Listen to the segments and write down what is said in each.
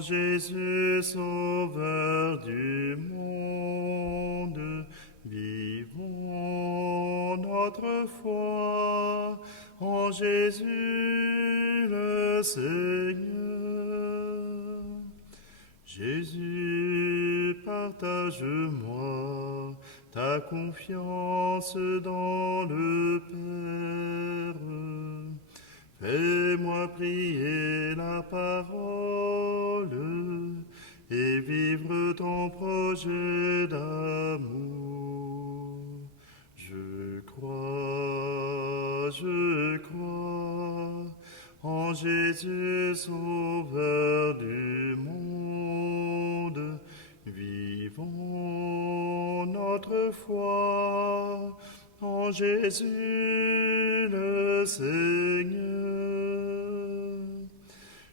En Jésus, Sauveur du monde, vivons notre foi. En Jésus le Seigneur. Jésus, partage-moi ta confiance dans le Père. Fais-moi prier la parole et vivre ton projet d'amour. Je crois en Jésus, Sauveur du monde. Vivons notre foi en Jésus le Seigneur.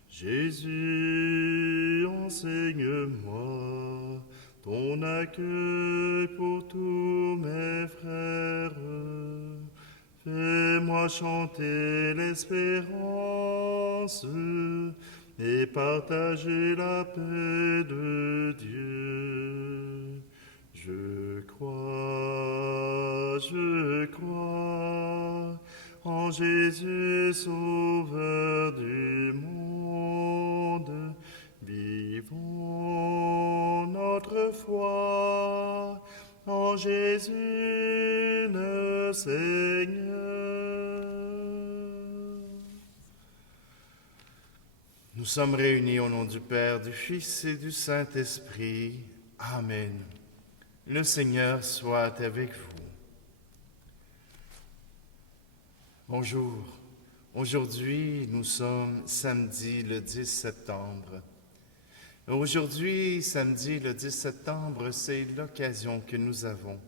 Jésus, enseigne-moi ton accueil pour tous mes frères. Fais-moi chanter l'espérance et partager la paix de Dieu. Je crois en Jésus, Sauveur du monde. Vivons notre foi en Jésus le Seigneur. Nous sommes réunis au nom du Père, du Fils et du Saint-Esprit. Amen. Le Seigneur soit avec vous. Bonjour. Aujourd'hui, nous sommes samedi le 10 septembre. Aujourd'hui, samedi le 10 septembre, c'est l'occasion que nous avons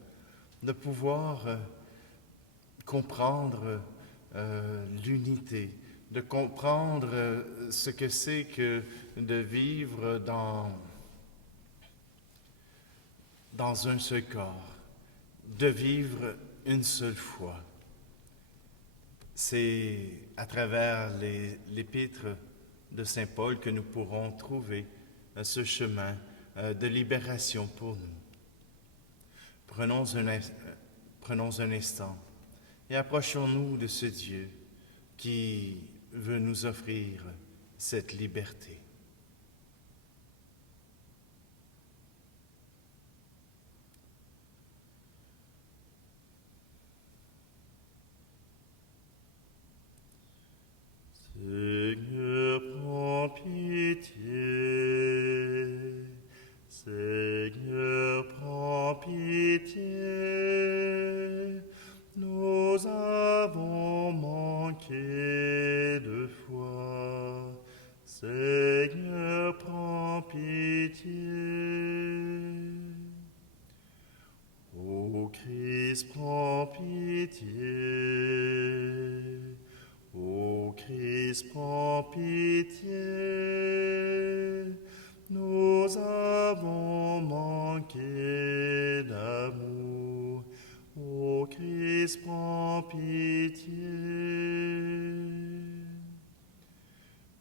de pouvoir comprendre l'unité, de comprendre ce que c'est que de vivre dans un seul corps, de vivre une seule foi. C'est à travers l'épître de Saint Paul que nous pourrons trouver ce chemin de libération pour nous. Prenons un instant et approchons-nous de ce Dieu qui veut nous offrir cette liberté. Seigneur, prends pitié. Seigneur, prends pitié. Nous avons manqué de foi. Seigneur, prends pitié. Ô Christ, prends pitié. Ô Christ, prends pitié, nous avons manqué d'amour. Ô Christ, prends pitié.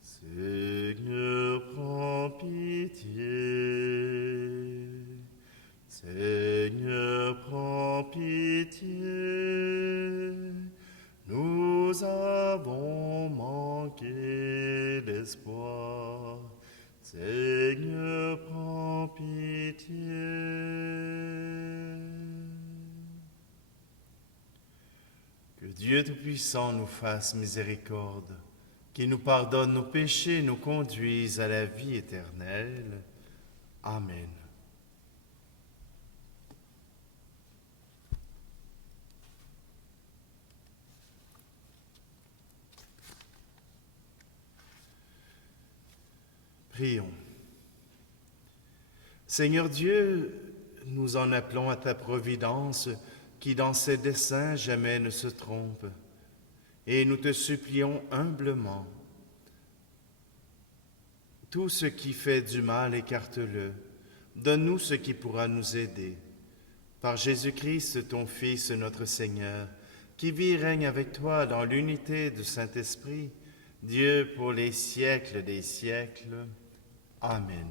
Seigneur, prends pitié. Seigneur, prends pitié. Nous avons manqué d'espoir. Seigneur, prends pitié. Que Dieu Tout-Puissant nous fasse miséricorde, qu'il nous pardonne nos péchés, nous conduise à la vie éternelle. Amen. Prions. Seigneur Dieu, nous en appelons à ta providence qui dans ses desseins jamais ne se trompe, et nous te supplions humblement. Tout ce qui fait du mal, écarte-le. Donne-nous ce qui pourra nous aider. Par Jésus-Christ, ton Fils, notre Seigneur, qui vit et règne avec toi dans l'unité du Saint-Esprit, Dieu pour les siècles des siècles. Amen.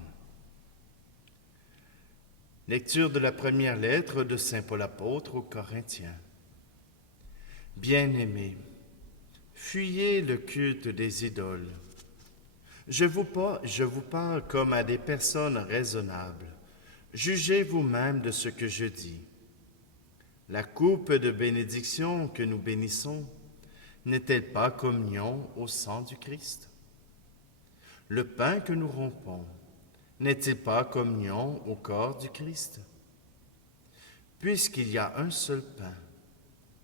Lecture de la première lettre de Saint Paul apôtre aux Corinthiens. Bien-aimés, fuyez le culte des idoles. Je vous parle comme à des personnes raisonnables. Jugez vous-même de ce que je dis. La coupe de bénédiction que nous bénissons n'est-elle pas communion au sang du Christ? Le pain que nous rompons n'est-il pas communion au corps du Christ? Puisqu'il y a un seul pain,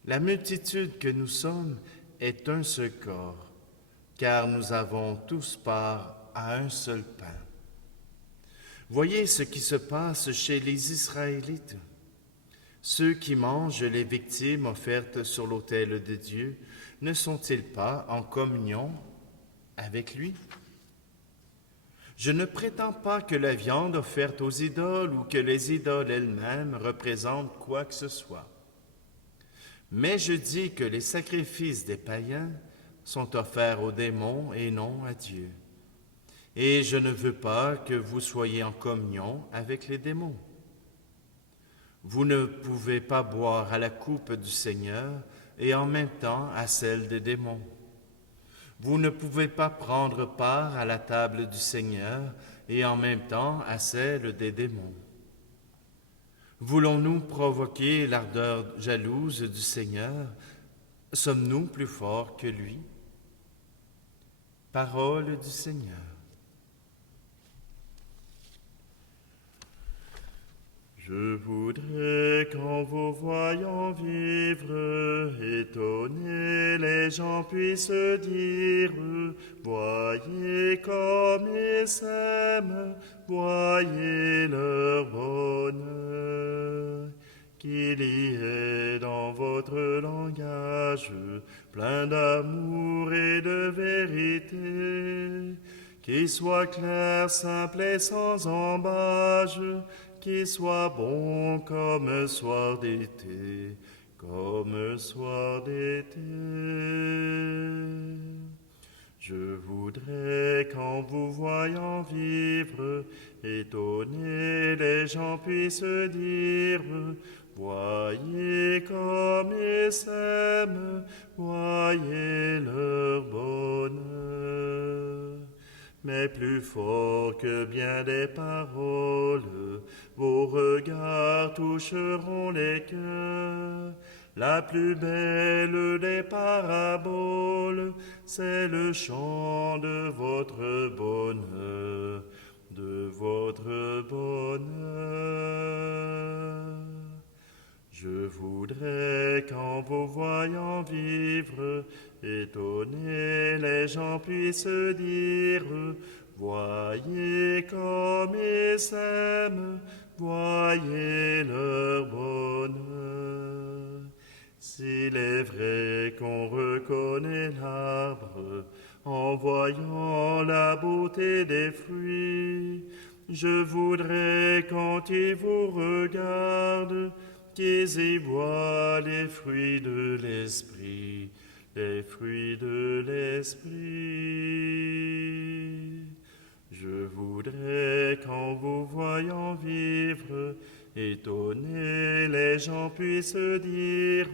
la multitude que nous sommes est un seul corps, car nous avons tous part à un seul pain. Voyez ce qui se passe chez les Israélites. Ceux qui mangent les victimes offertes sur l'autel de Dieu ne sont-ils pas en communion avec lui? Je ne prétends pas que la viande offerte aux idoles ou que les idoles elles-mêmes représentent quoi que ce soit. Mais je dis que les sacrifices des païens sont offerts aux démons et non à Dieu. Et je ne veux pas que vous soyez en communion avec les démons. Vous ne pouvez pas boire à la coupe du Seigneur et en même temps à celle des démons. Vous ne pouvez pas prendre part à la table du Seigneur et en même temps à celle des démons. Voulons-nous provoquer l'ardeur jalouse du Seigneur? Sommes-nous plus forts que lui? Parole du Seigneur. Je voudrais qu'en vous voyant vivre, étonnés, les gens puissent dire, voyez comme ils s'aiment, voyez leur bonheur. Qu'il y ait dans votre langage plein d'amour et de vérité, qu'il soit clair, simple et sans embâche, qu'il soit bon comme soir d'été, comme soir d'été. Je voudrais qu'en vous voyant vivre, étonnés, les gens puissent dire, voyez comme ils s'aiment, voyez leur bonheur. Mais plus fort que bien des paroles, vos regards toucheront les cœurs. La plus belle des paraboles, c'est le chant de votre bonheur, de votre bonheur. Je voudrais qu'en vous voyant vivre, étonnés, les gens puissent dire, voyez comme ils s'aiment, voyez leur bonheur. S'il est vrai qu'on reconnaît l'arbre en voyant la beauté des fruits, je voudrais quand ils vous regardent, qu'ils y voient les fruits de l'esprit, les fruits de l'esprit. Je voudrais qu'en vous voyant vivre, étonnés, les gens puissent dire,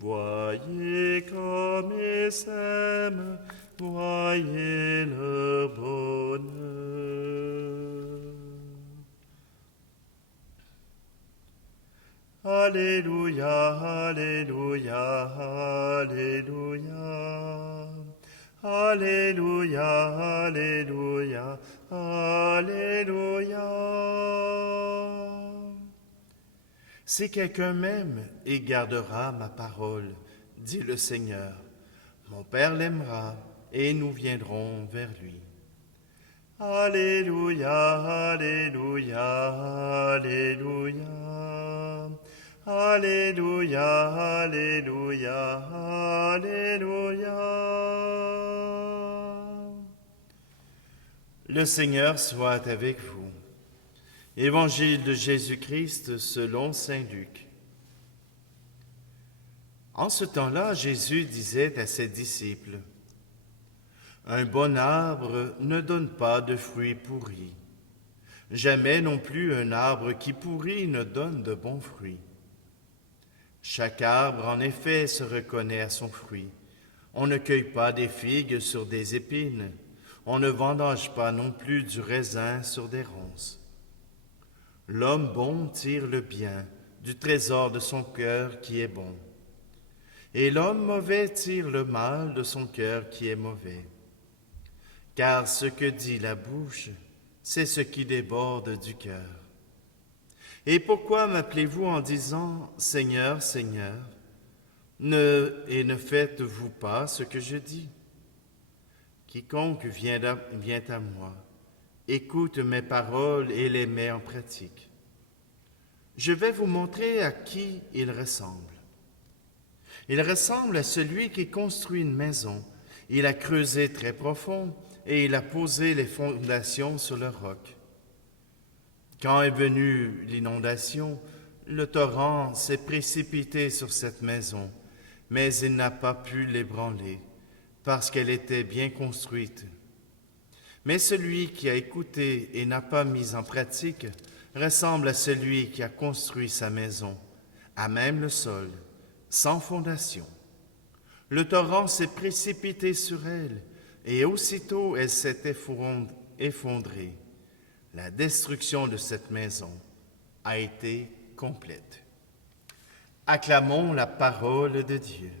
voyez comme ils s'aiment, voyez leur bonheur. Alléluia, Alléluia, Alléluia. Alléluia, Alléluia, Alléluia. Si quelqu'un m'aime et gardera ma parole, dit le Seigneur, mon Père l'aimera et nous viendrons vers lui. Alléluia, Alléluia, Alléluia. Alléluia, Alléluia, Alléluia. Le Seigneur soit avec vous. Évangile de Jésus-Christ selon saint Luc. En ce temps-là, Jésus disait à ses disciples, « Un bon arbre ne donne pas de fruits pourris. Jamais non plus un arbre qui pourrit ne donne de bons fruits. Chaque arbre, en effet, se reconnaît à son fruit. On ne cueille pas des figues sur des épines. On ne vendange pas non plus du raisin sur des ronces. L'homme bon tire le bien du trésor de son cœur qui est bon. Et l'homme mauvais tire le mal de son cœur qui est mauvais. Car ce que dit la bouche, c'est ce qui déborde du cœur. Et pourquoi m'appelez-vous en disant « Seigneur, Seigneur » et ne faites-vous pas ce que je dis? Quiconque vient à moi, écoute mes paroles et les met en pratique. Je vais vous montrer à qui il ressemble. Il ressemble à celui qui construit une maison. Il a creusé très profond et il a posé les fondations sur le roc. Quand est venue l'inondation, le torrent s'est précipité sur cette maison, mais il n'a pas pu l'ébranler, parce qu'elle était bien construite. Mais celui qui a écouté et n'a pas mis en pratique ressemble à celui qui a construit sa maison, à même le sol, sans fondation. Le torrent s'est précipité sur elle, et aussitôt elle s'est effondrée. La destruction de cette maison a été complète. Acclamons la parole de Dieu.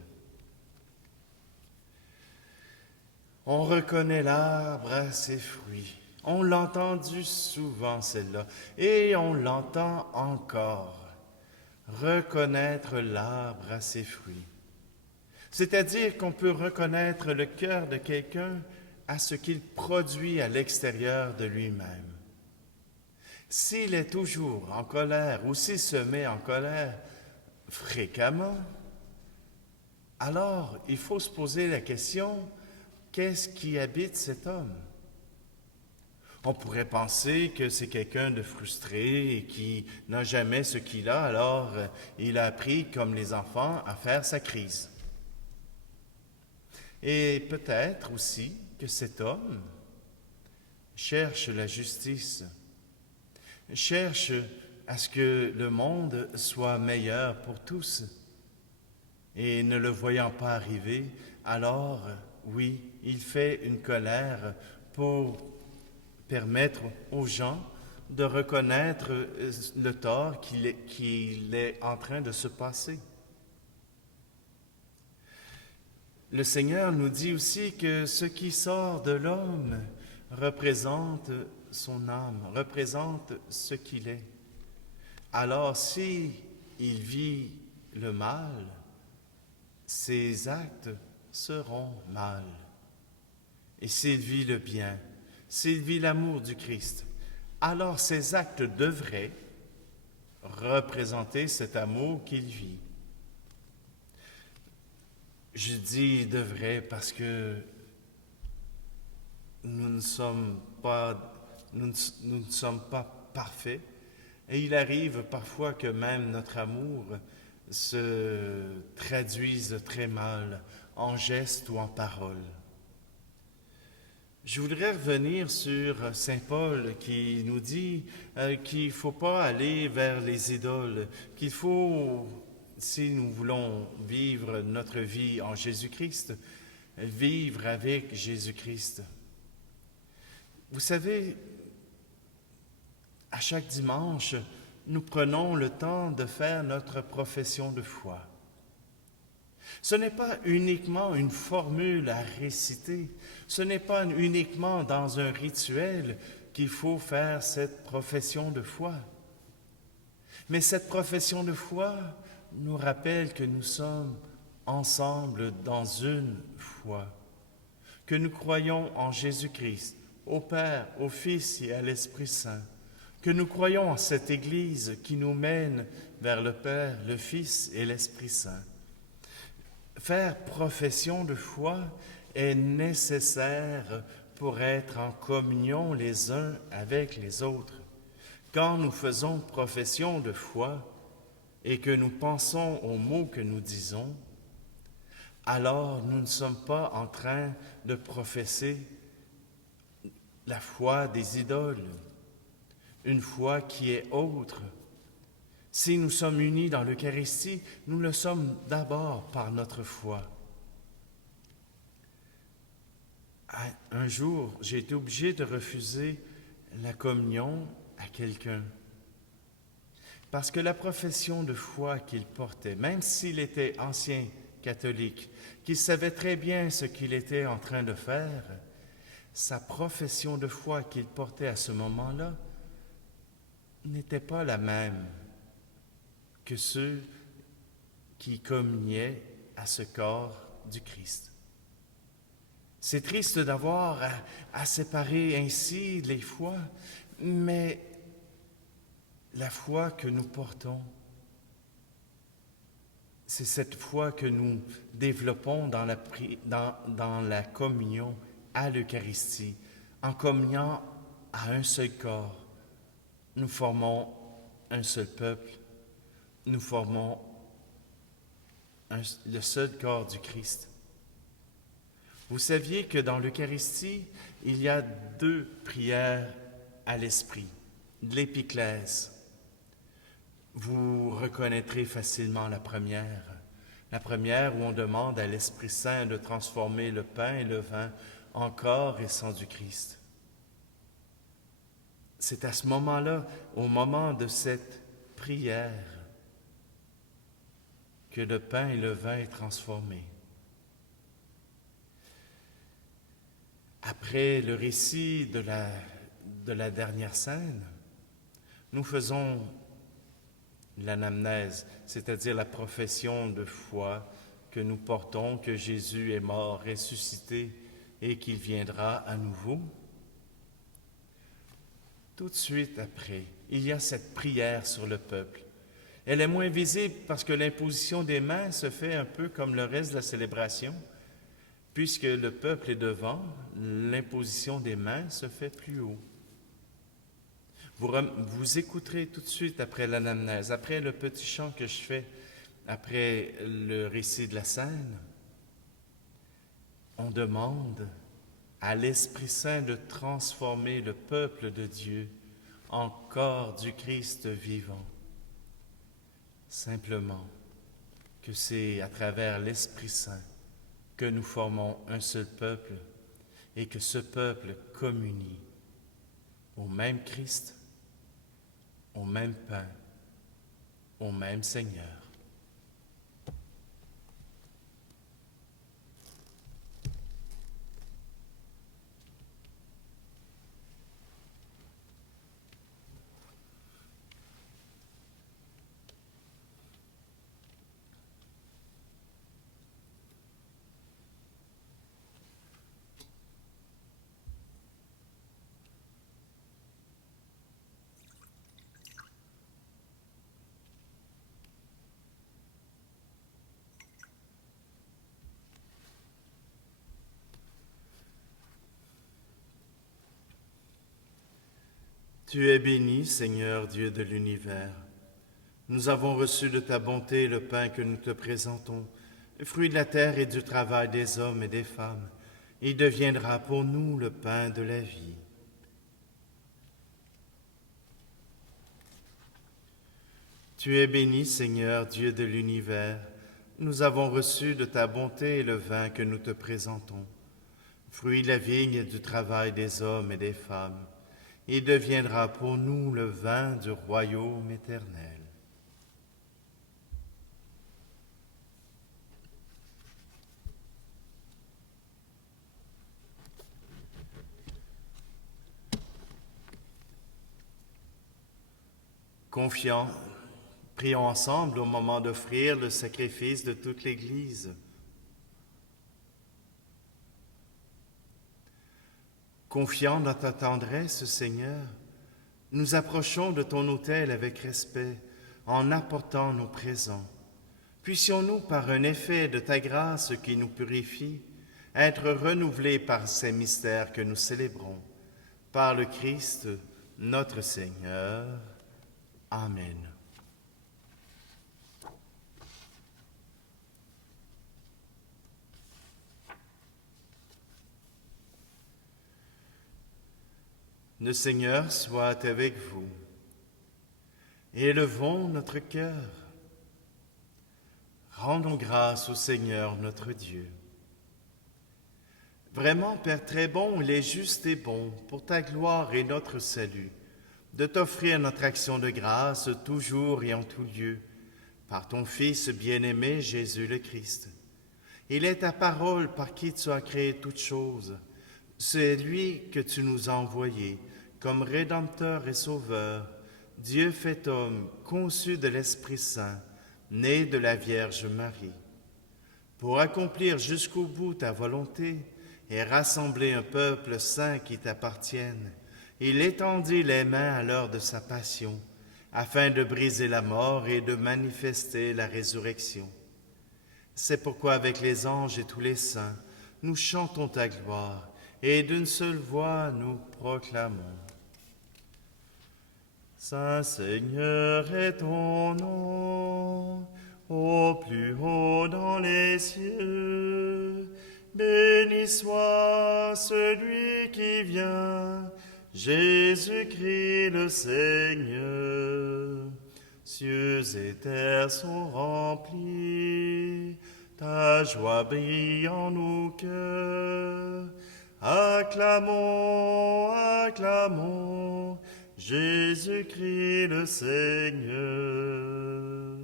On reconnaît l'arbre à ses fruits. On l'a entendu souvent, celle-là, et on l'entend encore. Reconnaître l'arbre à ses fruits. C'est-à-dire qu'on peut reconnaître le cœur de quelqu'un à ce qu'il produit à l'extérieur de lui-même. S'il est toujours en colère ou s'il se met en colère fréquemment, alors il faut se poser la question, qu'est-ce qui habite cet homme? On pourrait penser que c'est quelqu'un de frustré et qui n'a jamais ce qu'il a, alors il a appris, comme les enfants, à faire sa crise. Et peut-être aussi que cet homme cherche la justice, cherche à ce que le monde soit meilleur pour tous. Et ne le voyant pas arriver, alors, oui, il fait une colère pour permettre aux gens de reconnaître le tort qu'il est en train de se passer. Le Seigneur nous dit aussi que ce qui sort de l'homme représente son âme, représente ce qu'il est. Alors, si il vit le mal, ses actes seront mal. Et s'il vit le bien, s'il vit l'amour du Christ, alors ses actes devraient représenter cet amour qu'il vit. Je dis devrait parce que nous ne sommes pas parfaits et il arrive parfois que même notre amour se traduise très mal en gestes ou en paroles. Je voudrais revenir sur Saint Paul qui nous dit qu'il ne faut pas aller vers les idoles, qu'il faut, si nous voulons vivre notre vie en Jésus-Christ, vivre avec Jésus-Christ. Vous savez, à chaque dimanche, nous prenons le temps de faire notre profession de foi. Ce n'est pas uniquement une formule à réciter, ce n'est pas uniquement dans un rituel qu'il faut faire cette profession de foi. Mais cette profession de foi nous rappelle que nous sommes ensemble dans une foi, que nous croyons en Jésus-Christ, au Père, au Fils et à l'Esprit Saint, que nous croyons en cette Église qui nous mène vers le Père, le Fils et l'Esprit Saint. Faire profession de foi est nécessaire pour être en communion les uns avec les autres. Quand nous faisons profession de foi et que nous pensons aux mots que nous disons, alors nous ne sommes pas en train de professer la foi des idoles, une foi qui est autre. Si nous sommes unis dans l'Eucharistie, nous le sommes d'abord par notre foi. Un jour, j'ai été obligé de refuser la communion à quelqu'un. Parce que la profession de foi qu'il portait, même s'il était ancien catholique, qu'il savait très bien ce qu'il était en train de faire, sa profession de foi qu'il portait à ce moment-là n'était pas la même que ceux qui communiaient à ce corps du Christ. C'est triste d'avoir à séparer ainsi les foi, mais la foi que nous portons, c'est cette foi que nous développons dans la communion à l'Eucharistie, en communiant à un seul corps. Nous formons un seul peuple, nous formons le seul corps du Christ. Vous saviez que dans l'Eucharistie, il y a 2 prières à l'Esprit, l'épiclèse. Vous reconnaîtrez facilement la première où on demande à l'Esprit Saint de transformer le pain et le vin en corps et sang du Christ. C'est à ce moment-là, au moment de cette prière, que le pain et le vin est transformé. Après le récit de la dernière scène, nous faisons l'anamnèse, c'est-à-dire la profession de foi que nous portons, que Jésus est mort, ressuscité et qu'il viendra à nouveau. Tout de suite après, il y a cette prière sur le peuple. Elle est moins visible parce que l'imposition des mains se fait un peu comme le reste de la célébration. Puisque le peuple est devant, l'imposition des mains se fait plus haut. Vous écouterez tout de suite après l'anamnèse, après le petit chant que je fais, après le récit de la scène. On demande à l'Esprit Saint de transformer le peuple de Dieu en corps du Christ vivant. Simplement que c'est à travers l'Esprit Saint que nous formons un seul peuple et que ce peuple communie au même Christ, au même pain, au même Seigneur. Tu es béni, Seigneur Dieu de l'univers. Nous avons reçu de ta bonté le pain que nous te présentons, le fruit de la terre et du travail des hommes et des femmes. Il deviendra pour nous le pain de la vie. Tu es béni, Seigneur Dieu de l'univers. Nous avons reçu de ta bonté le vin que nous te présentons, fruit de la vigne et du travail des hommes et des femmes. Il deviendra pour nous le vin du royaume éternel. Confiants, prions ensemble au moment d'offrir le sacrifice de toute l'Église. Confiants dans ta tendresse, Seigneur, nous approchons de ton autel avec respect en apportant nos présents. Puissions-nous, par un effet de ta grâce qui nous purifie, être renouvelés par ces mystères que nous célébrons. Par le Christ, notre Seigneur. Amen. Le Seigneur soit avec vous. Élevons notre cœur. Rendons grâce au Seigneur notre Dieu. Vraiment, Père très bon, il est juste et bon, pour ta gloire et notre salut, de t'offrir notre action de grâce toujours et en tout lieu, par ton Fils bien-aimé Jésus le Christ. Il est ta parole par qui tu as créé toutes choses. C'est lui que tu nous as envoyé comme Rédempteur et Sauveur, Dieu fait homme, conçu de l'Esprit Saint, né de la Vierge Marie. Pour accomplir jusqu'au bout ta volonté et rassembler un peuple saint qui t'appartienne, il étendit les mains à l'heure de sa passion, afin de briser la mort et de manifester la résurrection. C'est pourquoi avec les anges et tous les saints, nous chantons ta gloire, et d'une seule voix nous proclamons. Saint Seigneur est ton nom, au plus haut dans les cieux. Béni soit celui qui vient, Jésus-Christ le Seigneur. Cieux et terre sont remplis, ta joie brille en nos cœurs. Acclamons, acclamons, Jésus-Christ le Seigneur.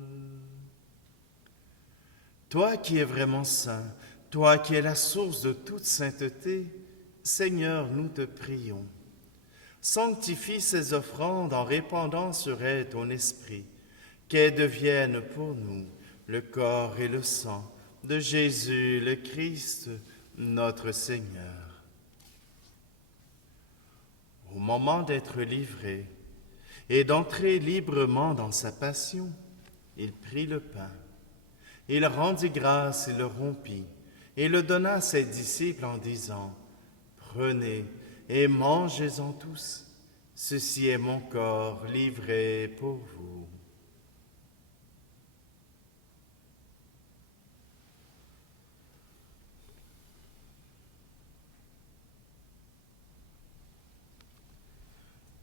Toi qui es vraiment saint, toi qui es la source de toute sainteté, Seigneur, nous te prions. Sanctifie ces offrandes en répandant sur elles ton esprit, qu'elles deviennent pour nous le corps et le sang de Jésus le Christ, notre Seigneur. Au moment d'être livré et d'entrer librement dans sa passion, il prit le pain. Il rendit grâce et le rompit, et le donna à ses disciples en disant, « Prenez et mangez-en tous, ceci est mon corps livré pour vous. »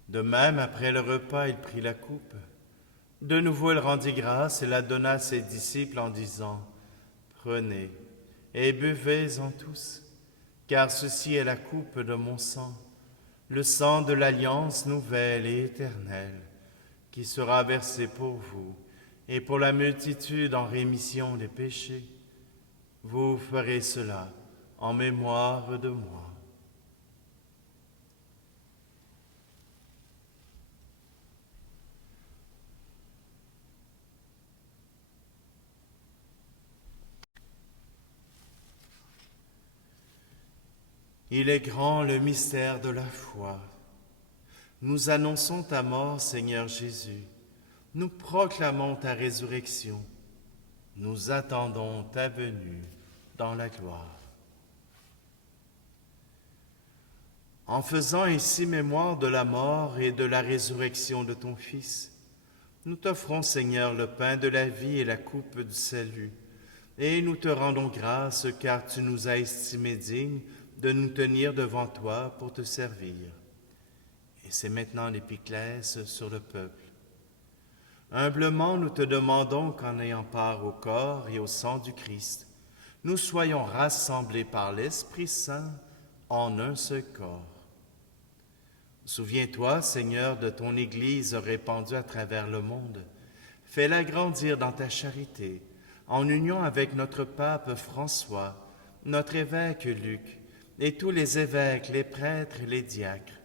De même, après le repas, il prit la coupe. De nouveau, il rendit grâce et la donna à ses disciples en disant, « Prenez et buvez-en tous, car ceci est la coupe de mon sang, le sang de l'alliance nouvelle et éternelle, qui sera versé pour vous et pour la multitude en rémission des péchés. Vous ferez cela en mémoire de moi. » Il est grand le mystère de la foi. Nous annonçons ta mort, Seigneur Jésus. Nous proclamons ta résurrection. Nous attendons ta venue dans la gloire. En faisant ainsi mémoire de la mort et de la résurrection de ton Fils, nous t'offrons, Seigneur, le pain de la vie et la coupe du salut, et nous te rendons grâce car tu nous as estimés dignes de nous tenir devant toi pour te servir. Et c'est maintenant l'épiclèse sur le peuple. Humblement, nous te demandons qu'en ayant part au corps et au sang du Christ, nous soyons rassemblés par l'Esprit Saint en un seul corps. Souviens-toi, Seigneur, de ton Église répandue à travers le monde. Fais-la grandir dans ta charité, en union avec notre pape François, notre évêque Luc, et tous les évêques, les prêtres et les diacres.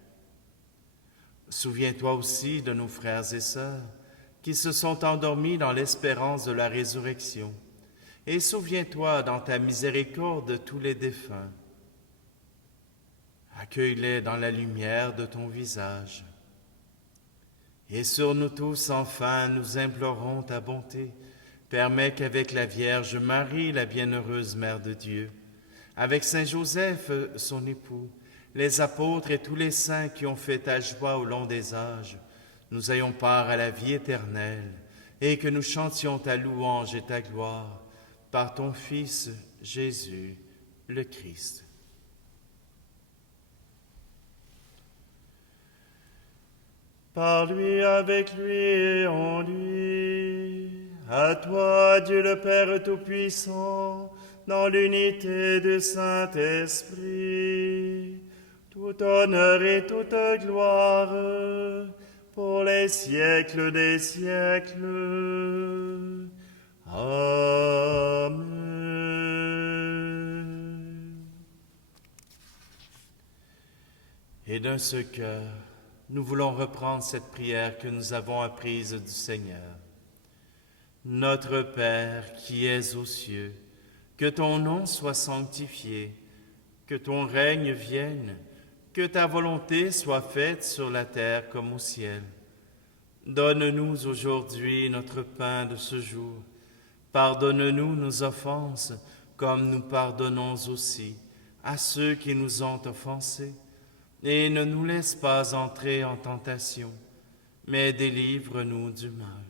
Souviens-toi aussi de nos frères et sœurs qui se sont endormis dans l'espérance de la résurrection, et souviens-toi dans ta miséricorde de tous les défunts. Accueille-les dans la lumière de ton visage. Et sur nous tous, enfin, nous implorons ta bonté. Permets qu'avec la Vierge Marie, la bienheureuse Mère de Dieu, avec Saint Joseph, son époux, les apôtres et tous les saints qui ont fait ta joie au long des âges, nous ayons part à la vie éternelle et que nous chantions ta louange et ta gloire par ton Fils Jésus le Christ. par lui, avec lui et en lui. À toi, Dieu le Père Tout-Puissant, dans l'unité du Saint-Esprit, tout honneur et toute gloire pour les siècles des siècles. Amen. Et d'un seul cœur, nous voulons reprendre cette prière que nous avons apprise du Seigneur. Notre Père qui es aux cieux, que ton nom soit sanctifié, que ton règne vienne, que ta volonté soit faite sur la terre comme au ciel. Donne-nous aujourd'hui notre pain de ce jour. Pardonne-nous nos offenses, comme nous pardonnons aussi à ceux qui nous ont offensés. Et ne nous laisse pas entrer en tentation, mais délivre-nous du mal.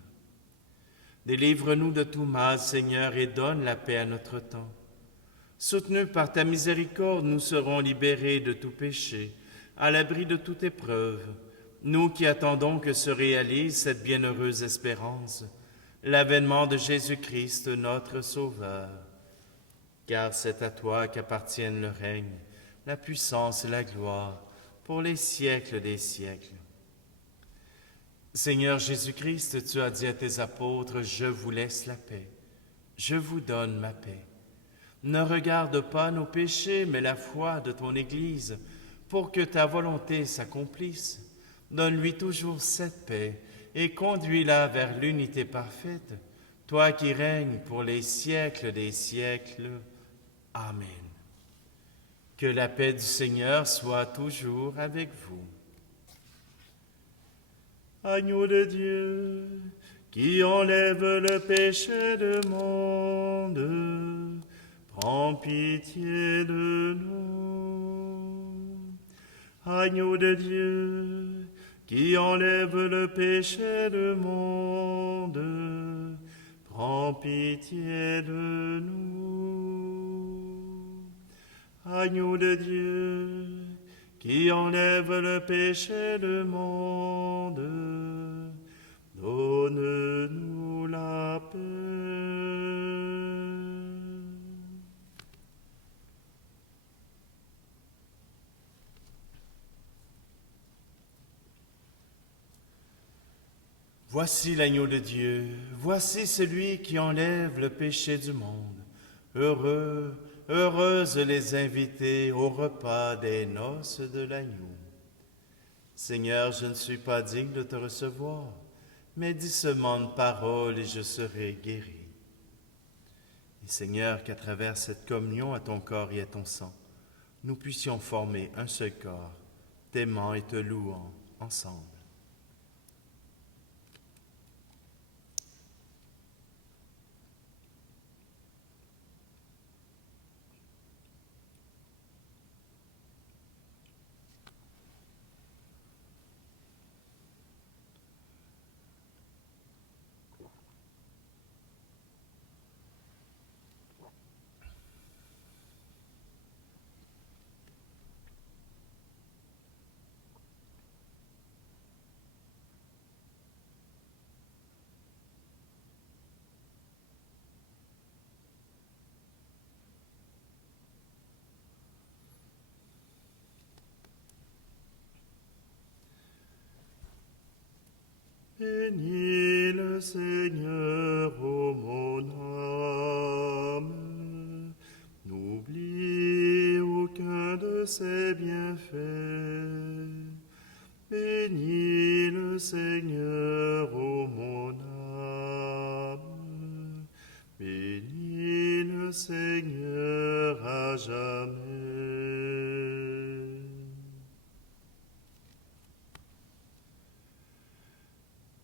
Délivre-nous de tout mal, Seigneur, et donne la paix à notre temps. Soutenus par ta miséricorde, nous serons libérés de tout péché, à l'abri de toute épreuve, nous qui attendons que se réalise cette bienheureuse espérance, l'avènement de Jésus-Christ, notre Sauveur. Car c'est à toi qu'appartiennent le règne, la puissance et la gloire, pour les siècles des siècles. Seigneur Jésus-Christ, tu as dit à tes apôtres, « Je vous laisse la paix, je vous donne ma paix. » Ne regarde pas nos péchés, mais la foi de ton Église, pour que ta volonté s'accomplisse. Donne-lui toujours cette paix et conduis-la vers l'unité parfaite, toi qui règnes pour les siècles des siècles. Amen. Que la paix du Seigneur soit toujours avec vous. Agneau de Dieu, qui enlève le péché du monde, prends pitié de nous. Agneau de Dieu, qui enlève le péché du monde, prends pitié de nous. Agneau de Dieu, qui enlève le péché du monde, donne-nous la paix. Voici l'agneau de Dieu, voici celui qui enlève le péché du monde. Heureux, heureuses les invités au repas des noces de l'agneau. Seigneur, je ne suis pas digne de te recevoir, mais dis seulement une parole et je serai guéri. Et Seigneur, qu'à travers cette communion à ton corps et à ton sang, nous puissions former un seul corps, t'aimant et te louant ensemble. Bénis le Seigneur, ô mon âme, n'oublie aucun de ses bienfaits. Bénis le Seigneur, ô mon âme, bénis le Seigneur à jamais.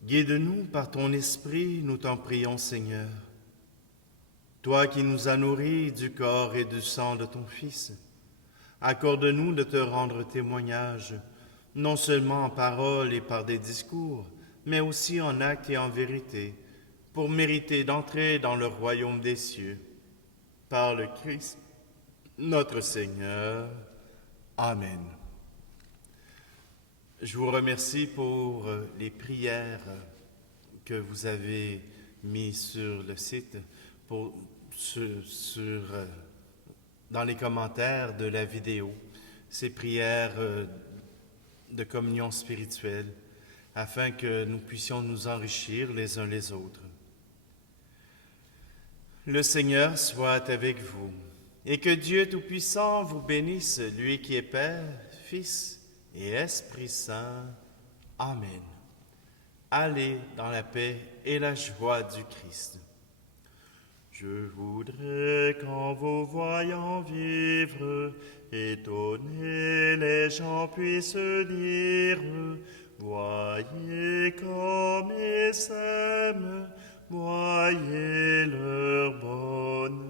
Guide-nous par ton esprit, nous t'en prions, Seigneur. Toi qui nous as nourris du corps et du sang de ton Fils, accorde-nous de te rendre témoignage, non seulement en parole et par des discours, mais aussi en actes et en vérité, pour mériter d'entrer dans le royaume des cieux. Par le Christ, notre Seigneur. Amen. Je vous remercie pour les prières que vous avez mises sur le site, dans les commentaires de la vidéo, ces prières de communion spirituelle, afin que nous puissions nous enrichir les uns les autres. Le Seigneur soit avec vous, et que Dieu Tout-Puissant vous bénisse, lui qui est Père, Fils et Esprit Saint. Amen. Allez dans la paix et la joie du Christ. Je voudrais qu'en vous voyant vivre, étonnés les gens puissent dire, voyez comme ils s'aiment, voyez leur bonheur.